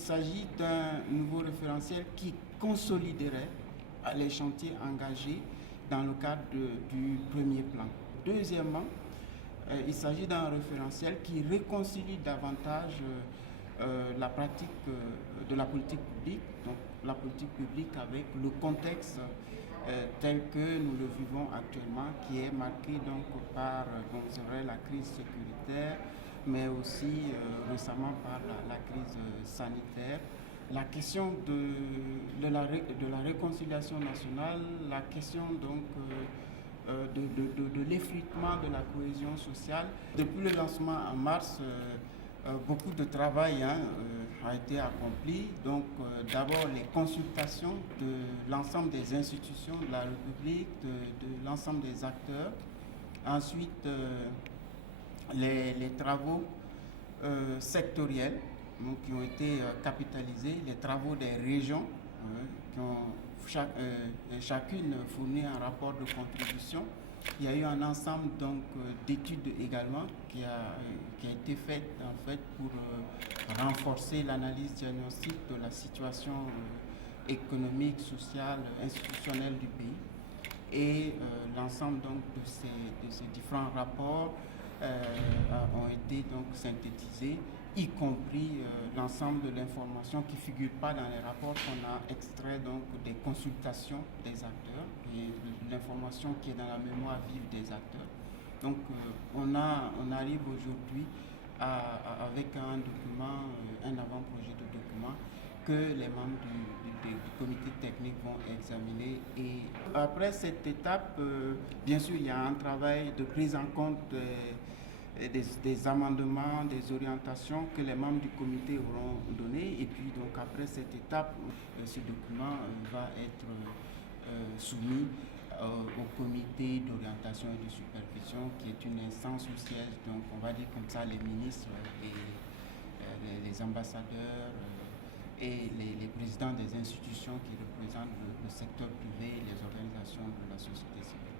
s'agit d'un nouveau référentiel qui consoliderait les chantiers engagés dans le cadre du premier plan. Deuxièmement, il s'agit d'un référentiel qui réconcilie davantage la pratique de la politique publique, donc la politique publique avec le contexte tel que nous le vivons actuellement, qui est marqué donc par c'est vrai, la crise sécuritaire, mais aussi récemment par la crise sanitaire. La question de la réconciliation nationale, la question donc de l'effritement de la cohésion sociale. Depuis le lancement en mars, beaucoup de travail a été accompli. Donc d'abord les consultations de l'ensemble des institutions de la République, de l'ensemble des acteurs. Ensuite, les travaux sectoriels donc, qui ont été capitalisés, les travaux des régions qui ont chacune fourni un rapport de contribution. Il y a eu un ensemble donc d'études également qui a été faite en fait pour renforcer l'analyse diagnostique de la situation économique, sociale, institutionnelle du pays. Et l'ensemble donc de ces différents rapports ont été donc synthétisés, y compris l'ensemble de l'information qui ne figure pas dans les rapports qu'on a extrait donc des consultations des acteurs et l'information qui est dans la mémoire vive des acteurs. Donc on arrive aujourd'hui avec un document, un avant-projet de document que les membres du comité technique vont examiner. Et après cette étape, bien sûr, il y a un travail de prise en compte des amendements, des orientations que les membres du comité auront données. Et puis, donc, après cette étape, ce document va être soumis au comité d'orientation et de supervision, qui est une instance où siègent, donc, on va dire comme ça, les ministres et les ambassadeurs et les présidents des institutions qui représentent le secteur privé et les organisations de la société civile.